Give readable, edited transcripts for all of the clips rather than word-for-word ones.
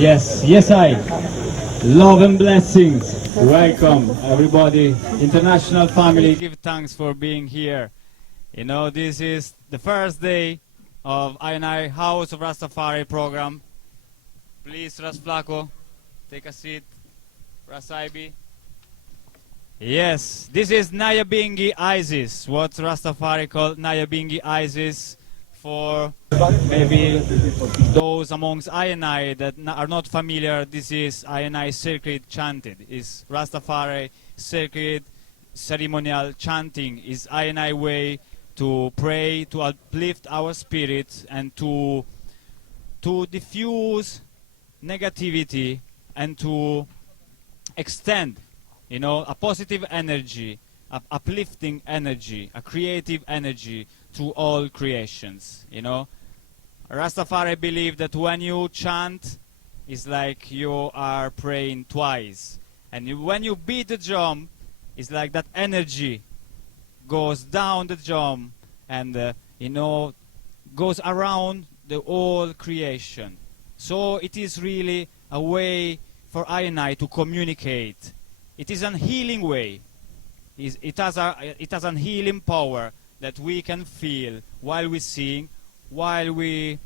Yes, yes, I. Love and blessings. Welcome, everybody, international family. Give thanks for being here. You know, this is the first day of I House of Rastafari program. Please, Ras Flako, take a seat. Ras Ibi. Yes, this is Nyah Binghi ISIS. What Rastafari called Nyah Binghi ISIS. For maybe those amongst I that are not familiar, this is I sacred chanted. Is Rastafari sacred ceremonial chanting. Is I way to pray, to uplift our spirits, and to diffuse negativity and to extend, you know, a positive energy, uplifting energy, a creative energy to all creations, you know. Rastafari believe that when you chant, it's like you are praying twice. And when you beat the drum, it's like that energy goes down the drum and, you know, goes around the whole creation. So it is really a way for I to communicate. It is a healing way. It has an healing power that we can feel while we sing, while we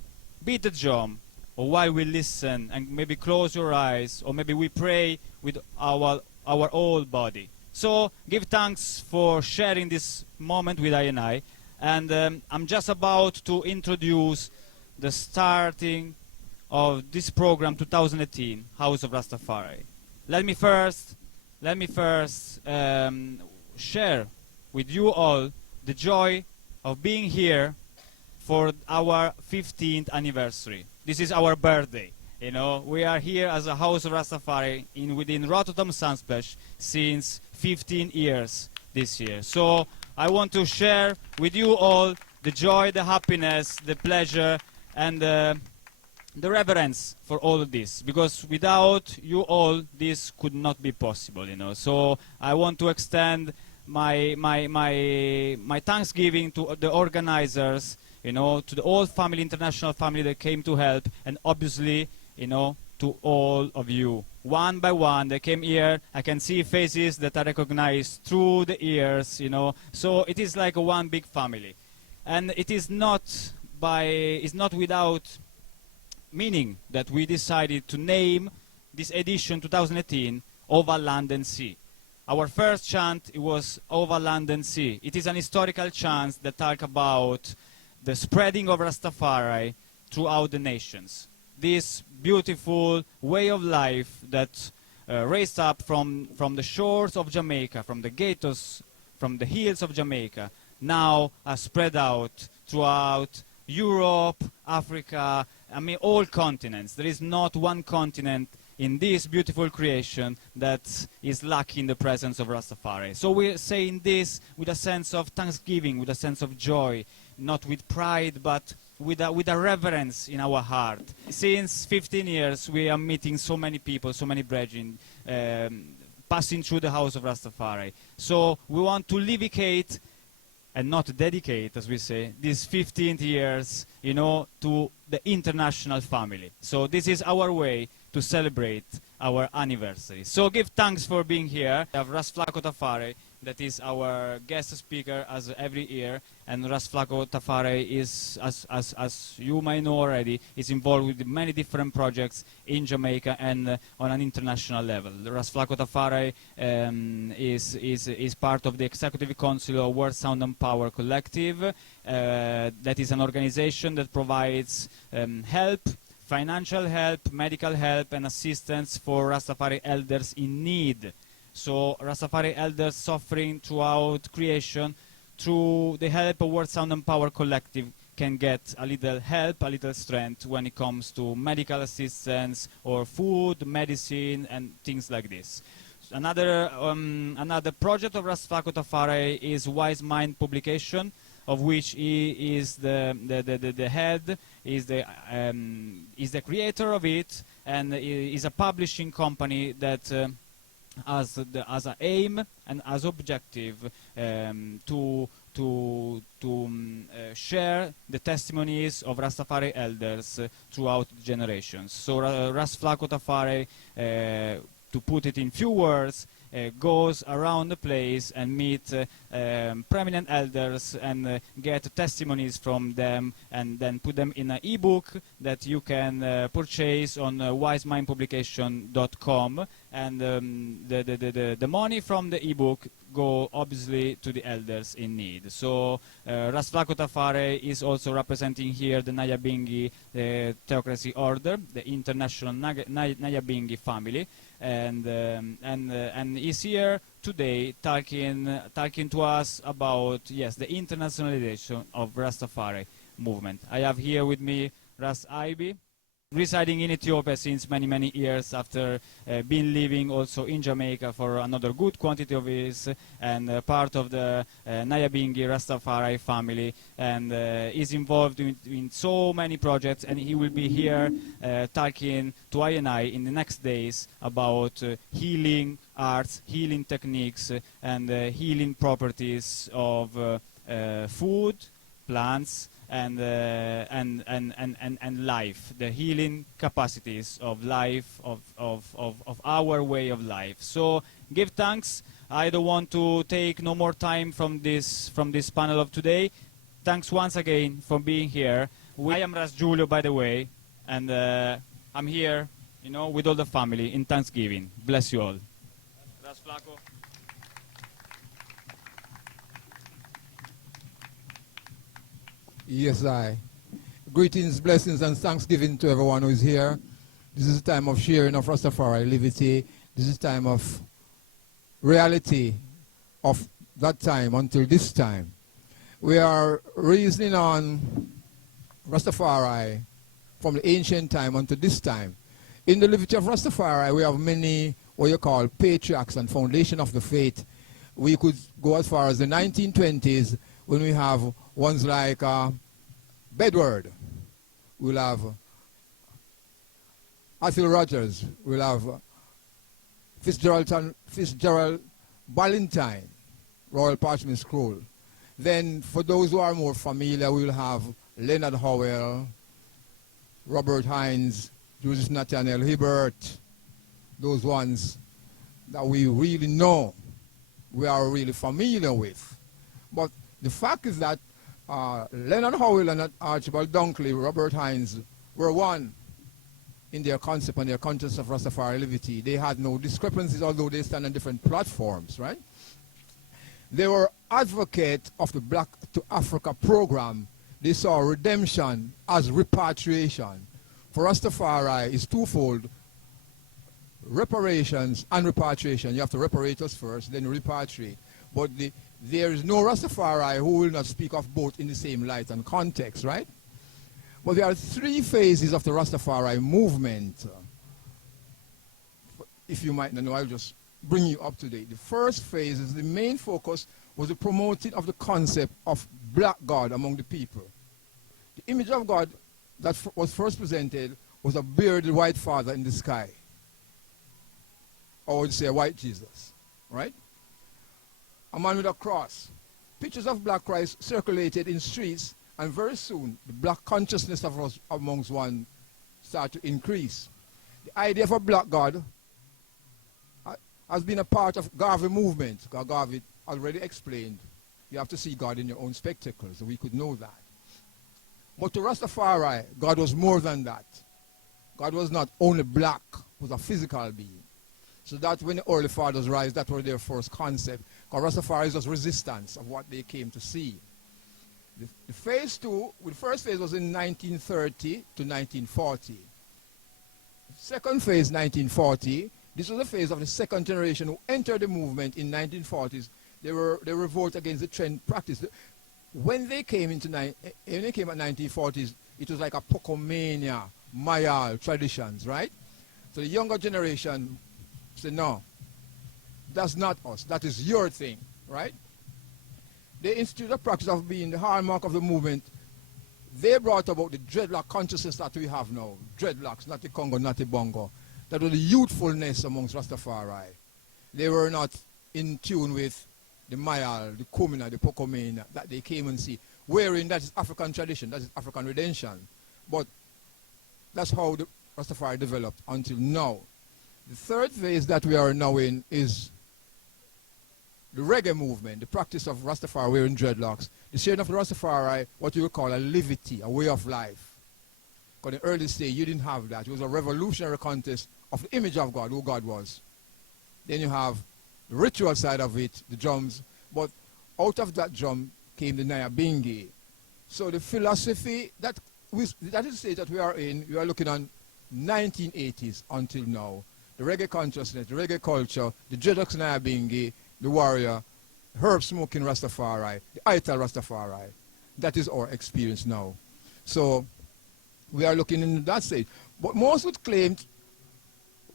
beat the drum, or while we listen and maybe close your eyes, or maybe we pray with our whole body. So give thanks for sharing this moment with I. And I'm just about to introduce the starting of this program 2018, House of Rastafari. Let me first share with you all the joy of being here for our 15th anniversary. This is our birthday. You know, we are here as a House of Rastafari within Rototom Sunsplash since 15 years this year. So I want to share with you all the joy, the happiness, the pleasure, and the reverence for all of this, because without you all, this could not be possible, you know. So I want to extend my thanksgiving to the organizers, you know, to the whole family, international family that came to help, and obviously, you know, to all of you. One by one, they came here. I can see faces that I recognize through the ears, you know. So it is like a one big family. And it is not without meaning that we decided to name this edition 2018 Over Land and Sea. Our first chant, it was Over Land and Sea. It is an historical chant that talks about the spreading of Rastafari throughout the nations. This beautiful way of life that raised up from the shores of Jamaica, from the ghettos, from the hills of Jamaica, now are spread out throughout Europe, Africa, I mean all continents. There is not one continent in this beautiful creation that is lacking the presence of Rastafari. So we're saying this with a sense of thanksgiving, with a sense of joy, not with pride, but with a reverence in our heart. Since 15 years, we are meeting so many people, so many brethren, passing through the House of Rastafari. So we want to livicate and not dedicate, as we say, these 15 years, you know, to the international family. So this is our way to celebrate our anniversary. So give thanks for being here. We have Ras Flako Tafari, that is our guest speaker as every year, and Ras Flako Tafari is, as you might know already, is involved with many different projects in Jamaica and on an international level. Ras Flako Tafari is part of the Executive Council of Word, Sound and Power Collective. That is an organization that provides help, financial help, medical help, and assistance for Rastafari elders in need. So Rastafari elders suffering throughout creation, through the help of Word, Sound and Power Collective, can get a little help, a little strength when it comes to medical assistance or food, medicine, and things like this. Another project of Ras Flako Tafari is Wise Mind Publication, of which he is the head, is the creator of it, and is a publishing company that as an aim and as objective to share the testimonies of Rastafari elders throughout the generations. So Ras Flako Tafari, to put it in few words, goes around the place and meet prominent elders and get testimonies from them, and then put them in an e-book that you can purchase on wisemindpublication.com, and the money from the e-book go obviously to the elders in need. So Ras Flako Tafari is also representing here the Nyah Binghi Theocracy Order, the international Nyah Binghi family, and is here today talking to us about, yes, the internationalization of Rastafari movement. I have here with me Ras Ibi, residing in Ethiopia since many years, after being living also in Jamaica for another good quantity of years, and part of the Nyah Binghi Rastafari family, and is involved in so many projects, and he will be here talking to I and I in the next days about healing arts, healing techniques, and healing properties of food, plants, and life, the healing capacities of life, of our way of life. So give thanks. I don't want to take no more time from this panel of today. Thanks once again for being here. I am Ras Julio, by the way, and I'm here, with all the family in Thanksgiving. Bless you all. Ras Flako. Yes, I. Greetings, blessings, and thanksgiving to everyone who is here. This is a time of sharing of Rastafari liberty. This is a time of reality of that time until this time. We are reasoning on Rastafari from the ancient time until this time. In the liberty of Rastafari, we have many what you call patriarchs and foundation of the faith. We could go as far as the 1920s, when we have ones like Bedward, we'll have Arthur Rogers, we'll have Fitzgerald Ballantyne, Royal Parchment Scroll. Then for those who are more familiar, we'll have Leonard Howell, Robert Hines, Joseph Nathaniel Hibbert, those ones that we really know, we are really familiar with. But the fact is that Leonard Howell and Archibald Dunkley, Robert Hines, were one in their concept and their conscience of Rastafari liberty. They had no discrepancies, although they stand on different platforms, right? They were advocates of the Black to Africa program. They saw redemption as repatriation. For Rastafari, it's twofold: reparations and repatriation. You have to reparate us first, then repatriate. But there is no Rastafari who will not speak of both in the same light and context, right? But there are three phases of the Rastafari movement. If you might not know, I'll just bring you up to date. The first phase is the main focus was the promoting of the concept of black God among the people. The image of God that was first presented was a bearded white father in the sky. Or I would say a white Jesus, right? A man with a cross. Pictures of black Christ circulated in streets, and very soon the black consciousness of us amongst one started to increase. The idea of a black God has been a part of Garvey movement. Garvey already explained, you have to see God in your own spectacles, so we could know that. But to Rastafari, God was more than that. God was not only black, was a physical being. So that when the early fathers rise, that was their first concept. Because Rastafari was resistance of what they came to see. The phase two, the first phase was in 1930 to 1940. Second phase, 1940, this was the phase of the second generation who entered the movement in 1940s. They revolt against the trend practice. When they came at 1940s, it was like a Pocomania, Mayal traditions, right? So the younger generation said, no, that's not us. That is your thing, right? They instituted a practice of being the hallmark of the movement. They brought about the dreadlock consciousness that we have now. Dreadlocks, not the Congo, not the Bongo. That was the youthfulness amongst Rastafari. They were not in tune with the Mayal, the Kumina, the Pokomena, that they came and see. Wherein that is African tradition, that is African redemption. But that's how the Rastafari developed until now. The third phase that we are now in is the reggae movement, the practice of Rastafari wearing dreadlocks. The sharing of the Rastafari, what you would call a livity, a way of life. Because in the early stage, you didn't have that. It was a revolutionary contest of the image of God, who God was. Then you have the ritual side of it, the drums. But out of that drum came the Nyah Binghi. So the philosophy, that is the stage that we are in. We are looking on 1980s until now. The reggae consciousness, the reggae culture, the dreadlocks Nyah Binghi, the warrior, herb smoking Rastafari, the Ital Rastafari. That is our experience now. So we are looking in that stage. But most would claim,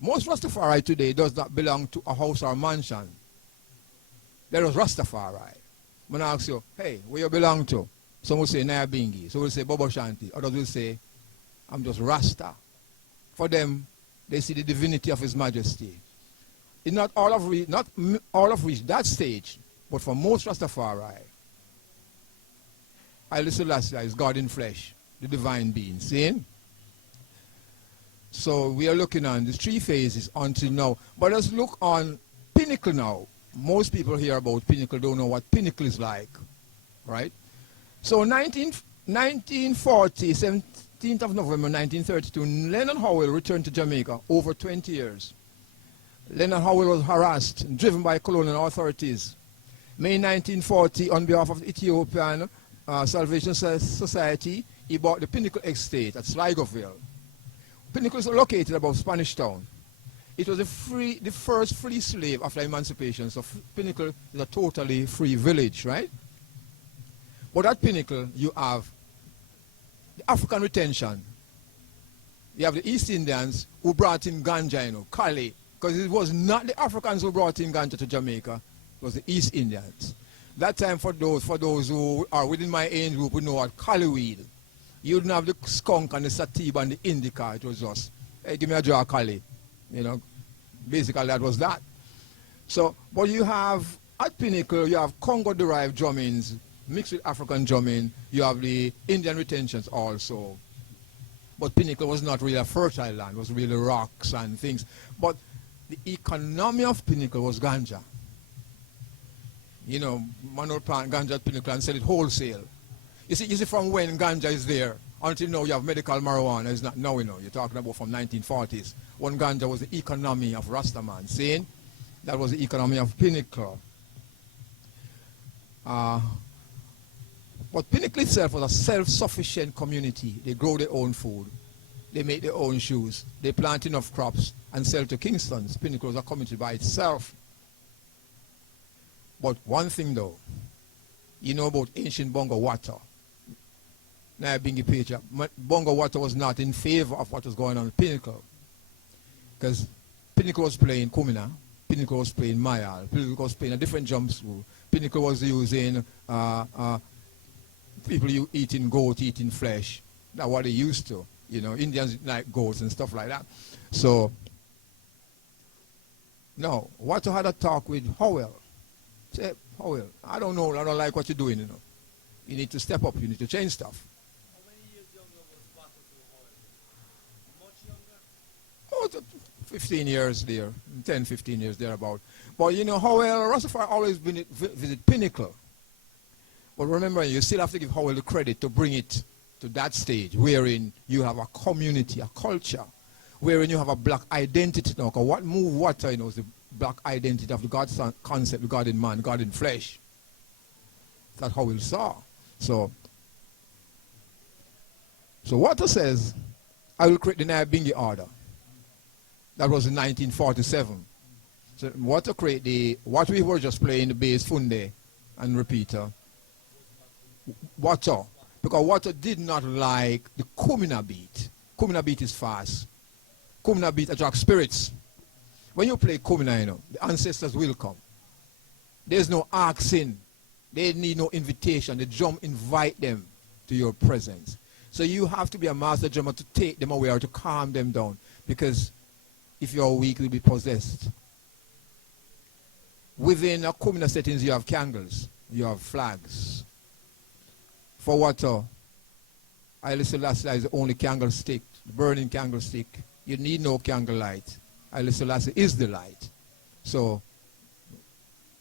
most Rastafari today does not belong to a house or mansion. There is Rastafari. When I ask you, hey, where you belong to? Some will say Nyah Binghi, some will say Bobo Shanti, others will say, I'm just Rasta. For them, they see the divinity of His Majesty. It's not all of which that stage, but for most Rastafari, Haile Selassie is God in flesh, the divine being. See? So we are looking on the three phases until now. But let's look on Pinnacle now. Most people hear about Pinnacle, don't know what Pinnacle is like, right? So 1940, 17th of November 1932, Leonard Howell returned to Jamaica over 20 years. Leonard Howell was harassed and driven by colonial authorities. May 1940, on behalf of the Ethiopian Salvation Society, he bought the Pinnacle Estate at Sligoville. Pinnacle is located above Spanish Town. It was the first free slave after emancipation, so Pinnacle is a totally free village, right? But at Pinnacle, you have the African retention. You have the East Indians who brought in ganja, Cali, because it was not the Africans who brought in ganja to Jamaica, it was the East Indians. That time, for those who are within my age group who know what Cali weed, you didn't have the skunk and the sativa and the indica. It was just, hey, give me a jar of Cali. Basically that was that. So, but you have, at Pinnacle, you have Congo-derived drummings mixed with African drumming. You have the Indian retentions also. But Pinnacle was not really a fertile land. It was really rocks and things. But the economy of Pinnacle was ganja. Man will plant ganja at Pinnacle and sell it wholesale. You see from when ganja is there until now you have medical marijuana. It's not now, You're talking about from 1940s. When ganja was the economy of Rastaman. See? That was the economy of Pinnacle. But Pinnacle itself was a self-sufficient community. They grow their own food. They make their own shoes. They plant enough crops and sell to Kingston's. Pinnacle was a community by itself. But one thing though, you know about ancient Bongo water. Nyah Binghi picture. Bongo water was not in favor of what was going on in Pinnacle. Because Pinnacle was playing Kumina, Pinnacle was playing Mayal, Pinnacle was playing a different jump school. Pinnacle was using people eating goat, eating flesh. That's what they used to. Indians like goats and stuff like that. So, no, Water had a talk with Howell. Say, Howell, I don't know, I don't like what you're doing, You need to step up, you need to change stuff. How many years younger was Water to Howell? Much younger? 15 years there, 10, 15 years thereabout. But Howell, Rastafari always visit Pinnacle. But remember, you still have to give Howell the credit to bring it to that stage wherein you have a community, a culture, wherein you have a black identity now. Because what moved Water, is the black identity of the God concept, the God in man, God in flesh. That's how we saw. So Water says, I will create the Nyah Binghi order. That was in 1947. So Water create what we were just playing, the bass, funde, and repeater. Water. Because Water did not like the Kumina beat. Kumina beat is fast. Kumina beat attracts spirits. When you play Kumina, the ancestors will come. There's no asking. They need no invitation. The drum invite them to your presence. So you have to be a master drummer to take them away or to calm them down. Because if you're weak, you'll be possessed. within a communal settings you have candles, you have flags. For water, Haile Selassie is the only candlestick, the burning candlestick. You need no candlelight. Haile Selassie is the light. So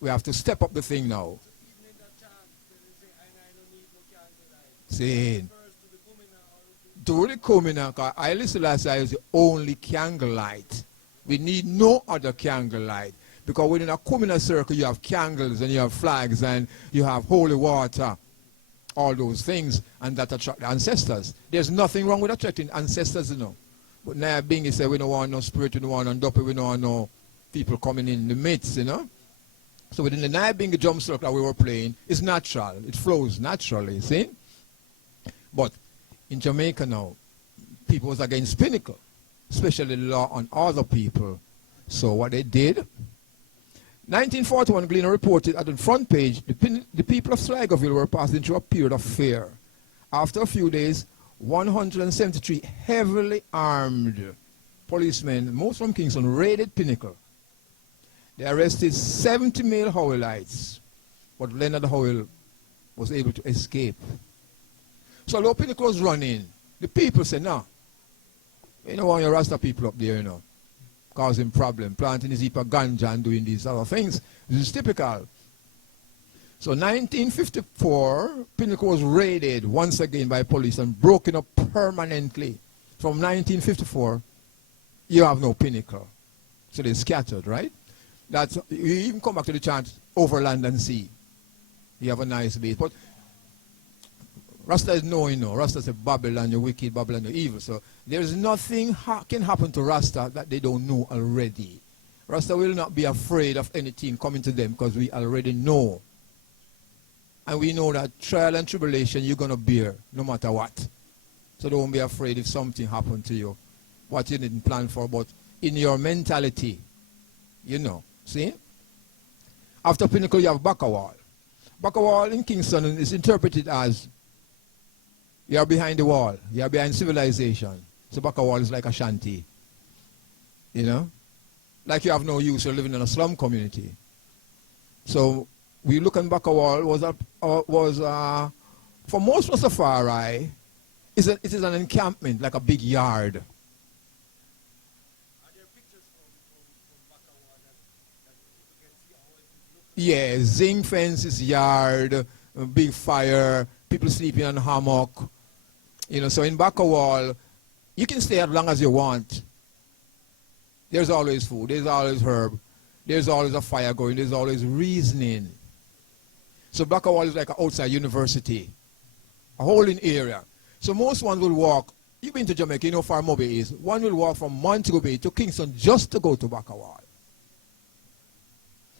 we have to step up the thing now. Even in that chant, they say, I don't need no candlelight. Saying, Refers to the Kumina or to the Kumina, because Haile Selassie is the only candlelight. We need no other candlelight. Because within a Kumina circle, you have candles and you have flags and you have holy water. All those things, and that attract the ancestors. There's nothing wrong with attracting ancestors, you know. But Nyah Binghi said we don't want no spirit, we don't want no dope, we don't want no people coming in the midst, you know. So within the Nyah Binghi drum circle that we were playing, it's natural. It flows naturally, see? But in Jamaica now, people was against pinnacle, especially the law on other people. So what they did, 1941, Gleaner reported at the front page, the people of Sligoville were passing through a period of fear. After a few days, 173 heavily armed policemen, most from Kingston, raided Pinnacle. They arrested 70 male Howellites, but Leonard Howell was able to escape. So although Pinnacle was running, the people said, no, you don't want your Rasta people up there, you know, causing problem, planting his heap of ganja and doing these other things. This is typical. So 1954, Pinnacle was raided once again by police and broken up permanently. From 1954, you have no Pinnacle. So they scattered, right? That's, you even come back to the chant, over land and sea. You have a nice base. But Rasta is knowing, no. Rasta says Babylon, you're wicked, Babylon, you're evil. So there's nothing can happen to Rasta that they don't know already. Rasta will not be afraid of anything coming to them because we already know. And we know that trial and tribulation you're going to bear no matter what. So don't be afraid if something happened to you. What you didn't plan for, but in your mentality, you know. See? After Pinnacle, you have Bakawal. Bakawal in Kingston is interpreted as you are behind the wall. You are behind civilization. So Bakawal is like a shanty. You know? Like you have no use, you're living in a slum community. So we look at Bakawal was for most Rastafari, it is an encampment, like a big yard. Are there pictures from Bakawa that people can see how it is looking? Yeah, zinc fences, yard, big fire, people sleeping on hammock. You know, so in Bakawal, you can stay as long as you want. There's always food, there's always herb, there's always a fire going, there's always reasoning. So Bakawal is like an outside university, a holding area. So most ones will walk, you've been to Jamaica, you know how far Mobe is. One will walk from Montego Bay to Kingston just to go to Bakawal.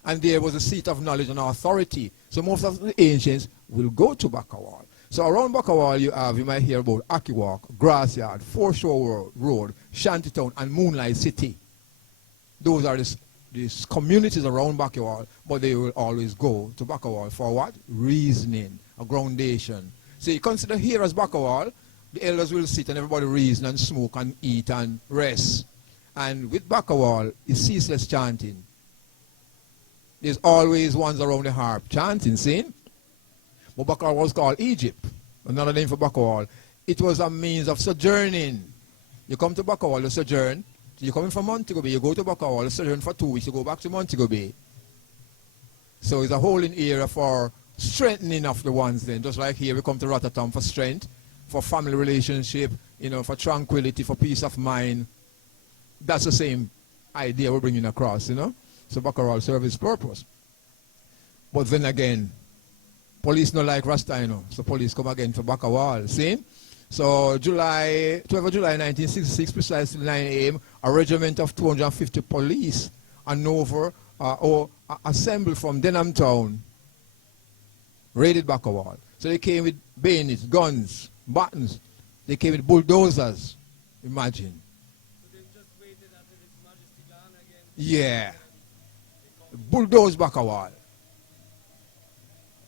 And there was a seat of knowledge and authority. So most of the ancients will go to Bakawal. So around Bakawal you might hear about Akiwalk, Grassyard, Foreshore Road, Shantytown, and Moonlight City. Those are these communities around Bakawal, but they will always go to Bakawal for what? Reasoning, a groundation. So you consider here as Bakawal, the elders will sit and everybody reason and smoke and eat and rest. And with Bakawal, it's ceaseless chanting. There's always ones around the harp chanting, see? But Bakawal was called Egypt, another name for Bakawal. It was a means of sojourning. You come to Bakawal, you sojourn. You're coming from Montego Bay, you go to Bakawal, you sojourn for 2 weeks, you go back to Montego Bay. So it's a holding area for strengthening of the ones then. Just like here, we come to Rototom for strength, for family relationship, you know, for tranquility, for peace of mind. That's the same idea we're bringing across, you know. So Bakawal serves its purpose. But then again, police not like Rasta, you know. So police come again for Bakawal, see? So 12 July 1966, precisely 9 a.m., a regiment of 250 police and over assembled from Denham Town, raided Bakawal. So they came with bayonets, guns, buttons. They came with bulldozers. Imagine. So they just waited until His Majesty gone again? Yeah. Bulldoze Bakawal.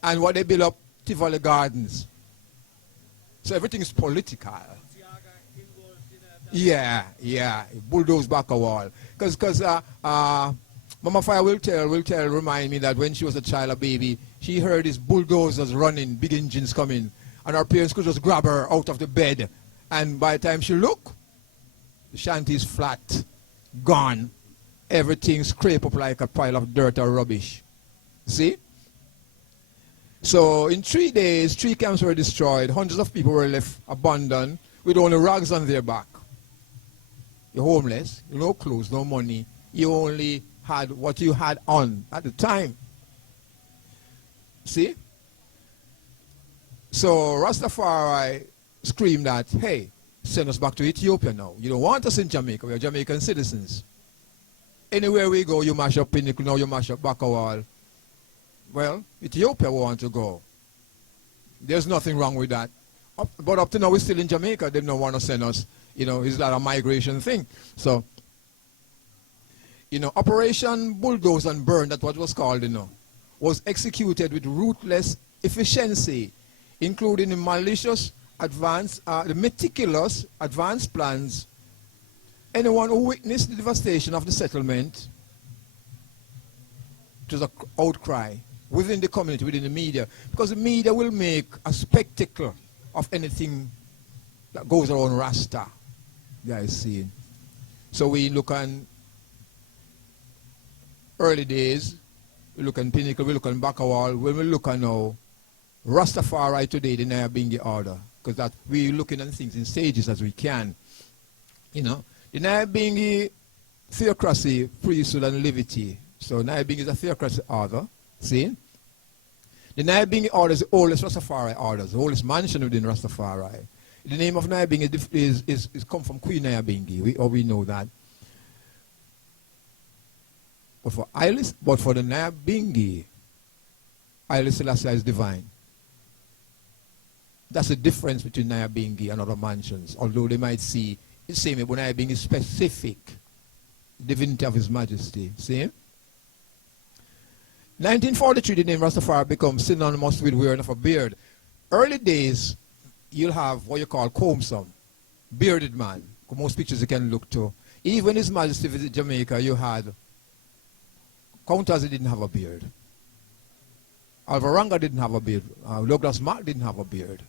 And what they built up, Tivoli Gardens. So everything is political. Yeah, bulldoze Bakawal. Because Mama Fire will tell, remind me that when she was a child, a baby, she heard these bulldozers running, big engines coming, and her parents could just grab her out of the bed. And by the time she looked, the shanty is flat, gone. Everything scraped up like a pile of dirt or rubbish. See? So in 3 days, 3 camps were destroyed. Hundreds of people were left abandoned with only rags on their back. You're homeless, no clothes, no money. You only had what you had on at the time. See? So Rastafari screamed that, hey, send us back to Ethiopia now. You don't want us in Jamaica. We are Jamaican citizens. Anywhere we go, you mash up Pinnacle, now you mash up Bakawal. Well, Ethiopia we want to go. There's nothing wrong with that. But up to now, we're still in Jamaica. They don't want to send us. You know, it's like a migration thing. So, you know, Operation Bulldoze and Burn, that's what was called, you know, was executed with ruthless efficiency, including the malicious, the meticulous advanced plans. Anyone who witnessed the devastation of the settlement, it was an outcry within the community, within the media, because the media will make a spectacle of anything that goes around Rasta. Guys, see. So we look on early days, we look on Pinnacle, we look on Bakawal, when we look on now Rastafari today, the Nyah Binghi order, because that we're looking at things in stages as we can. You know, the Nyah Binghi theocracy, priesthood and levity. So Nyah Binghi is a theocracy order. See? The Nyah Binghi order is the oldest Rastafari order, the oldest mansion within Rastafari. The name of Nyah Binghi is come from Queen Nyah Binghi. We know that. But for the Nyah Binghi, Haile Selassie is divine. That's the difference between Nyah Binghi and other mansions. Although they might see the same, but Nyah Binghi is specific. Divinity of His Majesty. See? 1943, the name Rastafari becomes synonymous with wearing of a beard. Early days, you'll have what you call comb-some, bearded man. Most pictures you can look to. Even His Majesty visit Jamaica, you had Counters didn't have a beard. Alvaranga didn't have a beard. Douglas Mark didn't have a beard.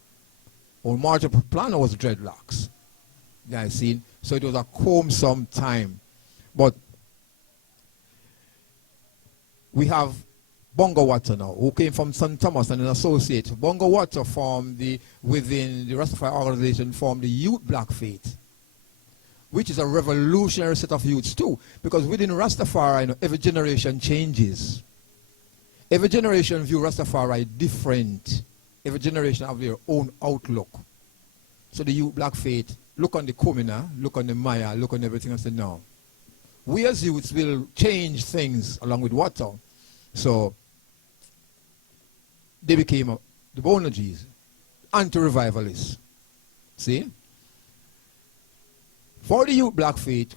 Or Marja Plana was dreadlocks. Guys, seen? So it was a comb-some time. But we have Bongo Water now, who came from St. Thomas and an associate. Bongo Water within the Rastafari organization, formed the Youth Black Faith, which is a revolutionary set of youths too. Because within Rastafari, you know, every generation changes. Every generation view Rastafari different. Every generation have their own outlook. So the Youth Black Faith, look on the Kumina, look on the Maya, look on everything and say, no. We as youths will change things along with water. So they became the Bonagis, anti-revivalists. See? For the Youth Black Faith,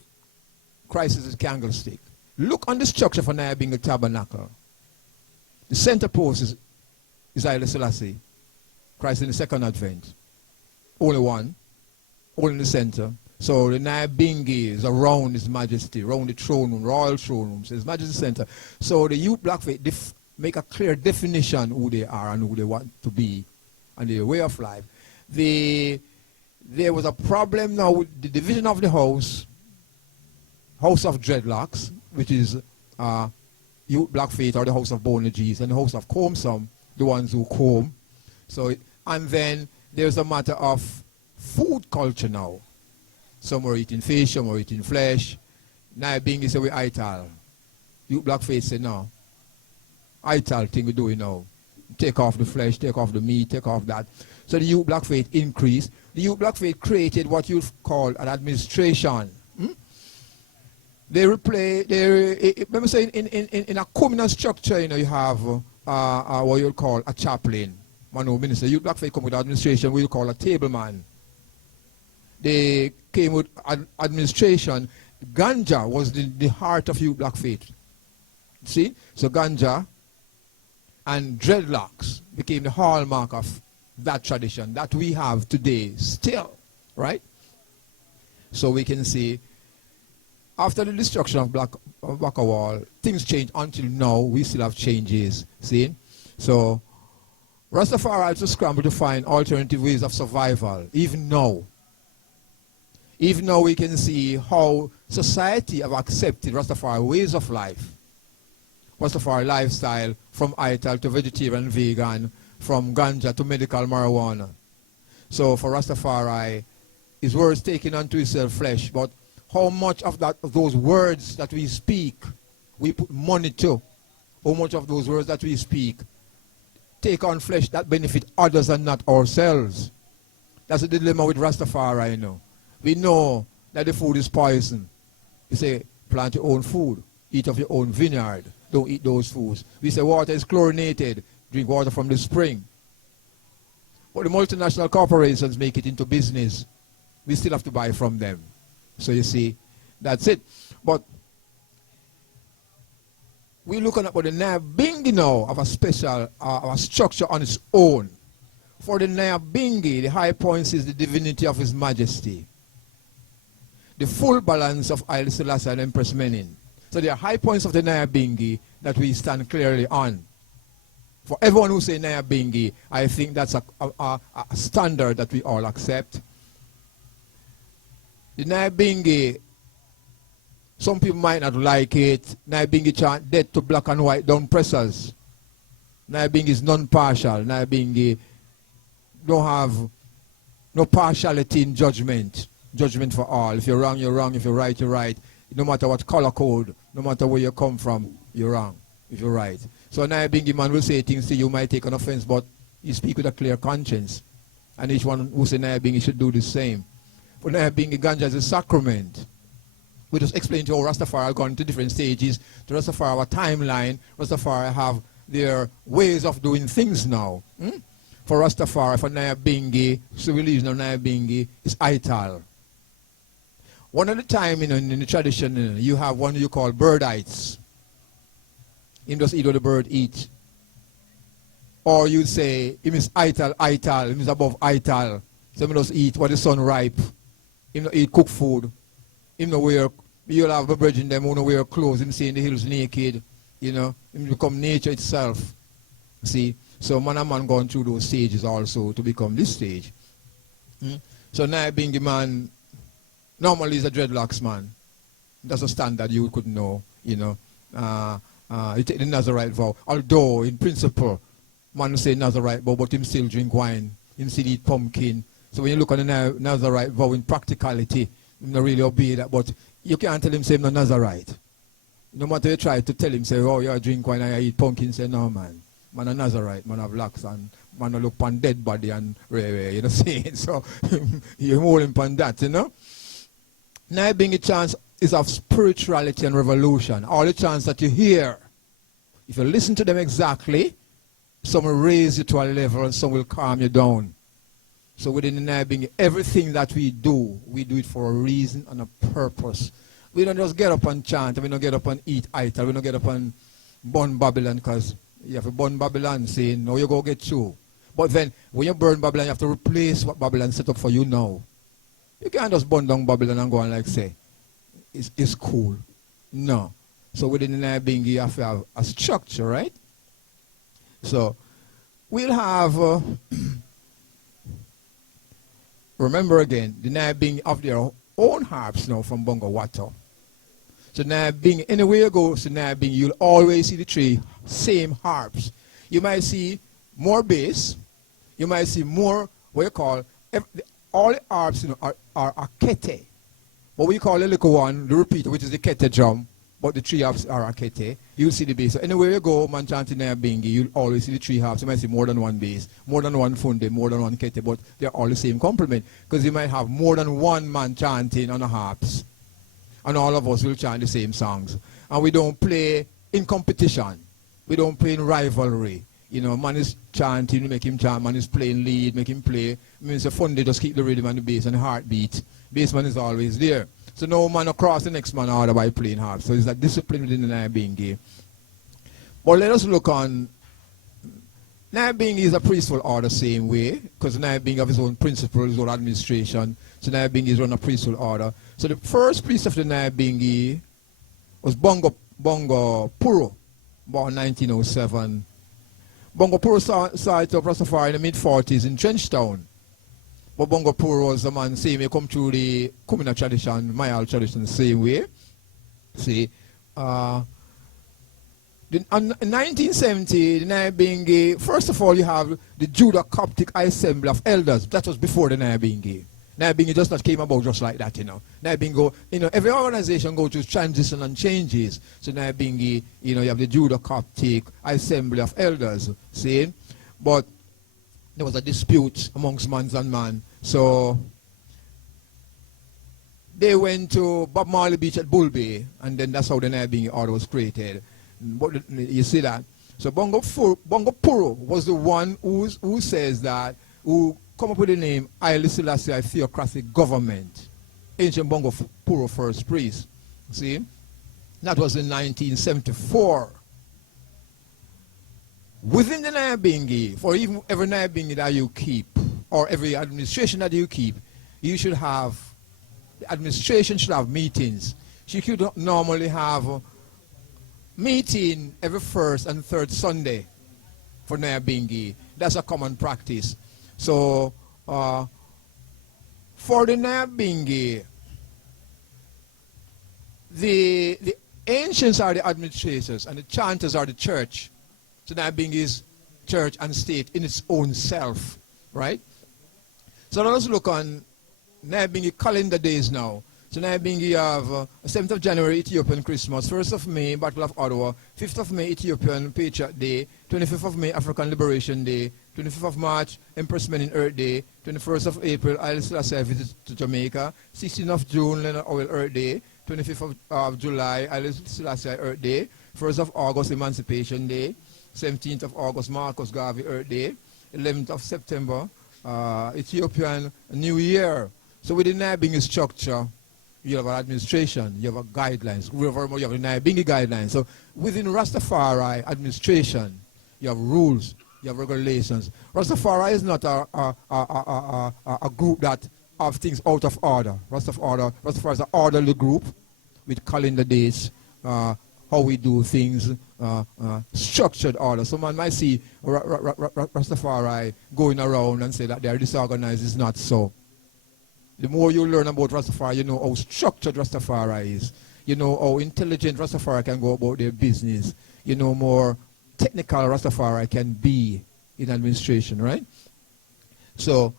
Christ is a candlestick. Look on the structure for Nyah Binghi tabernacle. The center post is Haile Selassie, Christ in the second advent. Only one, only in the center. So the Nyah Binghi is around His Majesty, around the throne room, royal throne room, so His Majesty's center. So the Youth Black Faith make a clear definition who they are and who they want to be and their way of life. There was a problem now with the division of the house of dreadlocks, which is Youth Black Faith, or the house of Bonagis, and the house of comb-some, the ones who comb. So, and then there's a matter of food culture now. Some were eating fish, some were eating flesh. Nyah Binghi said we ital. Youth Black Faith said no. Ital thing we're doing now. Take off the flesh, take off the meat, take off that. So the Youth Black Faith increased. The Youth Black Faith created what you call an administration. They remember saying in a communal structure, you know, you have what you'll call a chaplain, one who minister. Youth Black Faith come with administration, we'll call a tableman. They came with administration. Ganja was the heart of Youth Black Faith. See? So ganja and dreadlocks became the hallmark of that tradition that we have today still, right? So we can see After the destruction of Baka Wall, things changed until now. We still have changes. See? So, Rastafari also scrambled to find alternative ways of survival, even now. Even now we can see how society have accepted Rastafari ways of life. Rastafari lifestyle, from ital to vegetarian, vegan, from ganja to medical marijuana. So for Rastafari, his words taking unto himself flesh, but how much of those words that we speak, we put money to? How much of those words that we speak take on flesh that benefit others and not ourselves? That's the dilemma with Rastafari, you know. We know that the food is poison. We say, plant your own food, eat of your own vineyard, don't eat those foods. We say water is chlorinated, drink water from the spring. But the multinational corporations make it into business. We still have to buy from them. So you see, that's it. But we're looking at the Nyah Binghi now of a special a structure on its own. For the Nyah Binghi, the high points is the divinity of His Majesty. The full balance of Haile Selassie and Empress Menen. So there are high points of the Nyah Binghi that we stand clearly on. For everyone who say Nyah Binghi, I think that's a standard that we all accept. The Nyah Binghi, some people might not like it. Nyah Binghi chant death to black and white down pressers. Nyah Binghi is non-partial. Nyah Binghi don't have no partiality in judgment. Judgment for all. If you're wrong, you're wrong. If you're right, you're right. No matter what color code, no matter where you come from, you're wrong if you're right. So a Nyah Binghi man will say things to you, might take an offense, but you speak with a clear conscience. And each one who say Nyah Binghi should do the same. For Nyah Binghi, ganja is a sacrament. We just explain to how Rastafari have gone to different stages. To Rastafari have a timeline. Rastafari have their ways of doing things now. For Rastafari, for Nyah Binghi, so religion of Nyah Binghi is ital. One at a time, in the tradition, you have one you call birdites. Him just eat what the bird eat. Or you'd say, him is ital, him is above ital. So him just eat what the sun ripe. Him not eat cooked food. Him not wear, you'll have a brethren them who don't wear clothes. Him stay in the hills naked. You know, him become nature itself. See? So man and man going through those stages also to become this stage. So Nyah Binghi man, normally he's a dreadlocks man. That's a standard you could know, you know. You take the Nazarite vow. Although, in principle, man say Nazarite vow, but him still drink wine. Him still eat pumpkin. So when you look at the Nazarite vow in practicality, him not really obey that. But you can't tell him say him not Nazarite. No matter you try to tell him, say, oh, you drink wine and you eat pumpkin, say, no, man. Man a Nazarite, man have locks, and man a look upon dead body and you know saying. So you hold him upon that, you know. Nyah Binghi chants is of spirituality and revolution. All the chants that you hear, if you listen to them exactly, some will raise you to a level and some will calm you down. So within the Nyah Binghi, everything that we do it for a reason and a purpose. We don't just get up and chant, and we don't get up and eat ital, we don't get up and burn Babylon, because you have to burn Babylon saying, no, you go get through. But then, when you burn Babylon, you have to replace what Babylon set up for you now. You can't just burn down Babylon and go and like say, it's cool. No. So within the Nyah Binghi, you have to have a structure, right? So, we'll have, remember again, the Nyah Binghi of their own harps now from Bongo Wato. So Nyah Binghi, anywhere you go to Nyah Binghi, you'll always see the three same harps. You might see more bass. You might see more, what you call, all the harps, you know, are kete. What we call the little one, the repeater, which is the kete drum, but the three harps are a kete. You'll see the bass. So anywhere you go, man chanting Nyah Binghi, you'll always see the three harps. You might see more than one bass, more than one funde, more than one kete, but they're all the same complement. Because you might have more than one man chanting on the harps. And all of us will chant the same songs. And we don't play in competition. We don't play in rivalry. You know, man is chanting, we make him chant. Man is playing lead, make him play. It means the fun, they just keep the rhythm and the bass and the heartbeat. Bassman is always there. So no man across the next man order by playing harp. So it's that discipline within the Nyah Binghi. But let us look on Nyah Binghi is a priesthood order same way, because Nyah Binghi have his own principles, his own administration. So Nyah Binghi is run a priesthood order. So the first priest of the Nyah Binghi was Bongo Puro, born 1907. Bongo Puro started up Rastafari in the mid-40s in Trenchtown. But Bongo Puro was the man same way, come through the Kumina tradition, Mayal tradition the same way. See, in 1970, the Nyah Binghi, first of all, you have the Judah Coptic Assembly of Elders. That was before the Nyah Binghi. Nyah Binghi just not came about just like that, you know. Nyah Binghi, every organization goes through transition and changes. So Nyah Binghi, you have the Judah Coptic Assembly of Elders, see? But there was a dispute amongst man and man. So they went to Bob Marley Beach at Bull Bay, and then that's how the Nyah Binghi order was created. But you see that? So Bongo Puro was the one who says that, who come up with the name Haile Selassie Theocratic Government. Ancient Bongo Puro first priest. See? That was in 1974. Within the Nyah Binghi, for even every Nyah Binghi that you keep, or every administration that you keep, you should have, the administration should have meetings. She could normally have meeting every first and third Sunday for Nyah Binghi. That's a common practice. So, for the Nyah Binghi, the ancients are the administrators and the chanters are the church. So Nyah Binghi is church and state in its own self, right? So let us look on Nyah Binghi calendar days now. So Nyah Binghi have 7th of January, Ethiopian Christmas, 1st of May, Battle of Ottawa, 5th of May, Ethiopian Patriot Day, 25th of May, African Liberation Day, 25th of March, Empress Menin Earth Day, 21st of April, Haile Selassie visit to Jamaica, 16th of June, Leonard Oil Earth Day, 25th of July, Haile Selassie Earth Day, 1st of August, Emancipation Day, 17th of August, Marcus Garvey Earth Day, 11th of September, Ethiopian New Year. So within Nyah Binghi structure, you have an administration, you have a guidelines, you have the Nyah Binghi guidelines. So within Rastafari administration, you have rules, you have regulations. Rastafari is not a group that have things out of order. Rastafari is an orderly group with calendar dates, how we do things, structured order. So man might see Rastafari going around and say that they are disorganized. It's not so. The more you learn about Rastafari, you know how structured Rastafari is. You know how intelligent Rastafari can go about their business. You know more technical Rastafari can be in administration, right? So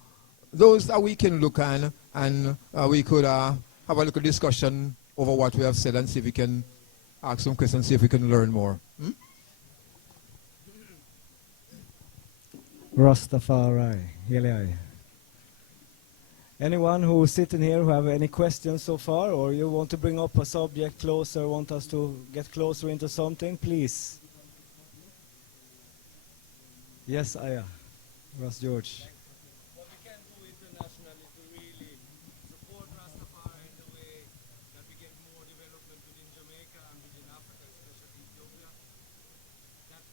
those that we can look at, and we could have a little discussion over what we have said and see if we can ask some questions, see if we can learn more. Rastafari. Anyone who's sitting here who have any questions so far, or you want to bring up a subject closer, want us to get closer into something, please. Yes, Aya. Ras George. What we can do internationally to really support Rastafari in the way that we get more development within Jamaica and within Africa, especially Ethiopia, that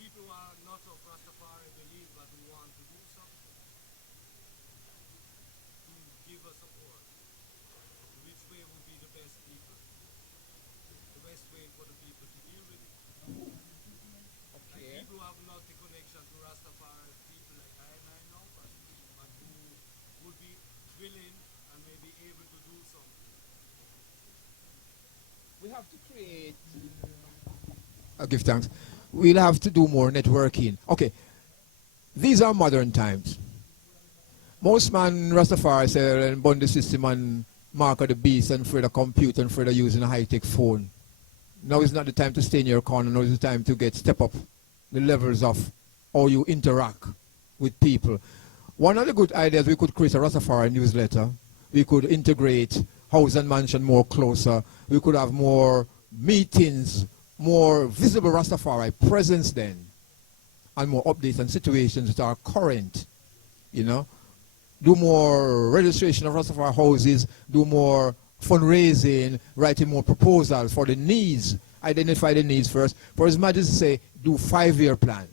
people who are not of Rastafari believe but who want to do something, to give us support. Which way would be the best people? The best way for the people to deal with it. Okay. Like people who have not the connection to Rastafari, people like I and I know, but who would be willing and maybe able to do something. We have to create. I'll give thanks. We'll have to do more networking. Okay. These are modern times. Most man Rastafari say and bond the system and mark of the beast and for the computer and for the using a high-tech phone. Now is not the time to stay in your corner. Now is the time to step up the levels of how you interact with people. One of the good ideas, we could create a Rastafari newsletter. We could integrate house and mansion more closer. We could have more meetings, more visible Rastafari presence then, and more updates and situations that are current, you know. Do more registration of Rastafari houses, do more fundraising, writing more proposals for the needs, identify the needs first. For His Majesty say, do 5-year plan.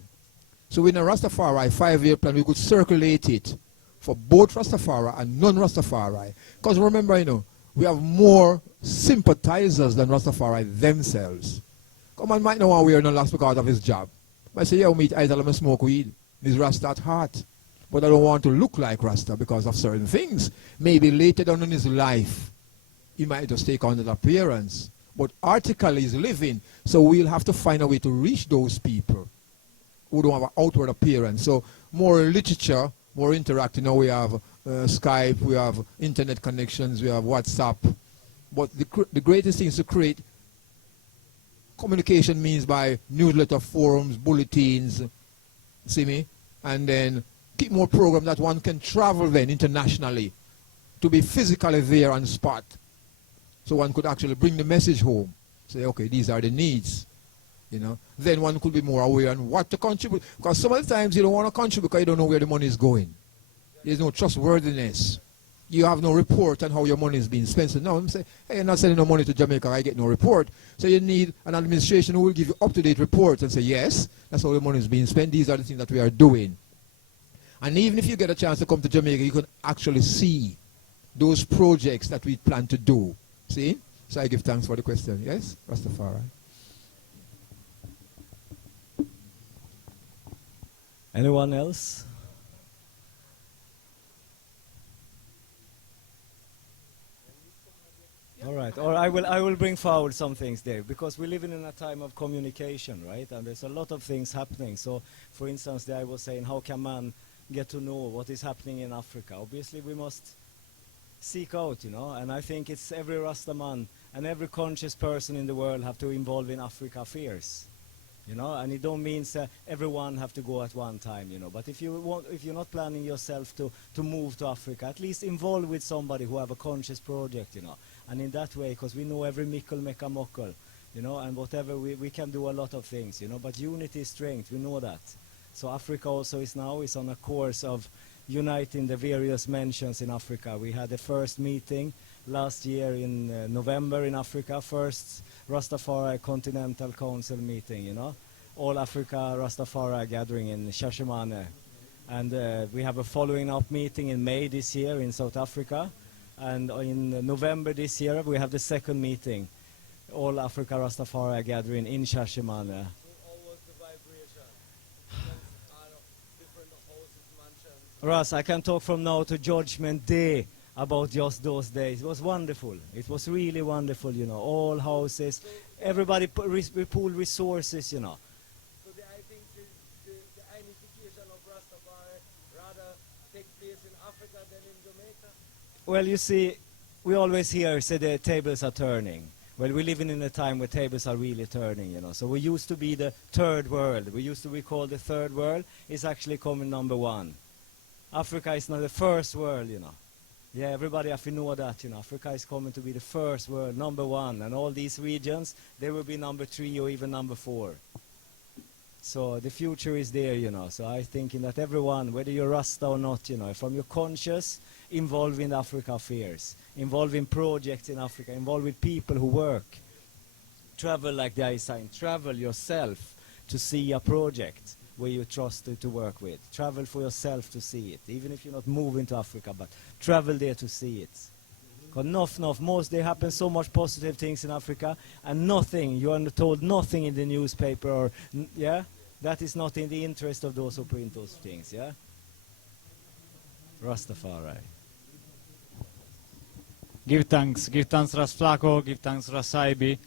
So in a Rastafari 5-year plan, we could circulate it for both Rastafari and non-Rastafari. Because remember, you know, we have more sympathizers than Rastafari themselves. Come on, might know why we are not lost because of his job. I say, yeah, we meet idol and smoke weed. This Rasta at heart. But I don't want to look like Rasta because of certain things. Maybe later down in his life, he might just take on that appearance. But artically he's living, so we'll have to find a way to reach those people who don't have an outward appearance. So more literature, more interactive. Now we have Skype, we have internet connections, we have WhatsApp. But the greatest thing is to create communication means by newsletter forums, bulletins, see me? And then keep more programs that one can travel then internationally to be physically there on spot. So one could actually bring the message home. Say, okay, these are the needs. You know, then one could be more aware on what to contribute. Because some of the times you don't want to contribute because you don't know where the money is going. There's no trustworthiness. You have no report on how your money is being spent. So now I'm saying, hey, you're not sending no money to Jamaica, I get no report. So you need an administration who will give you up-to-date reports and say, yes, that's how the money is being spent. These are the things that we are doing. And even if you get a chance to come to Jamaica, you can actually see those projects that we plan to do. See? So I give thanks for the question. Yes? Rastafari. Anyone else? All right, or I will bring forward some things there, because we're living in a time of communication, right? And there's a lot of things happening. So, for instance, there I was saying, how can man get to know what is happening in Africa? Obviously, we must seek out, you know, and I think it's every Rastaman and every conscious person in the world have to involve in Africa affairs, you know, and it don't mean everyone have to go at one time, you know, but if you're not planning yourself to move to Africa, at least involve with somebody who have a conscious project, you know, and in that way, because we know every mikkel meka mokkel, you know, and whatever we can do a lot of things, you know, but unity is strength, we know that. So Africa also is on a course of uniting the various mentions in Africa. We had the first meeting last year in November in Africa, first Rastafari Continental Council meeting, you know, all Africa Rastafari gathering in Shashimane. And we have a following up meeting in May this year in South Africa. And in November this year, we have the second meeting, all Africa Rastafari gathering in Shashimane. Ras, I can talk from now to Judgment Day about just those days. It was wonderful. It was really wonderful, you know. All houses, everybody we pooled resources, you know. So I think the unification of Rastafari rather take place in Africa than in Jamaica? Well, you see, we always hear say the tables are turning. Well, we're living in a time where tables are really turning, you know. So we used to be the third world. We used to be called the third world. It's actually coming number one. Africa is not the first world, you know. Yeah, everybody have to know that, you know. Africa is coming to be the first world, number one. And all these regions, they will be number 3 or even number 4. So the future is there, you know. So I think that everyone, whether you're Rasta or not, you know, from your conscious, involved in Africa affairs, involved in projects in Africa, involved with people who work. Travel like the sign, travel yourself to see a project where you trust to work with. Travel for yourself to see it, even if you're not moving to Africa, but travel there to see it. Because there happen so much positive things in Africa, and nothing, you are told nothing in the newspaper, or, yeah, that is not in the interest of those who print those things, yeah? Rastafari. Give thanks Ras Flako, give thanks Ras Ibi.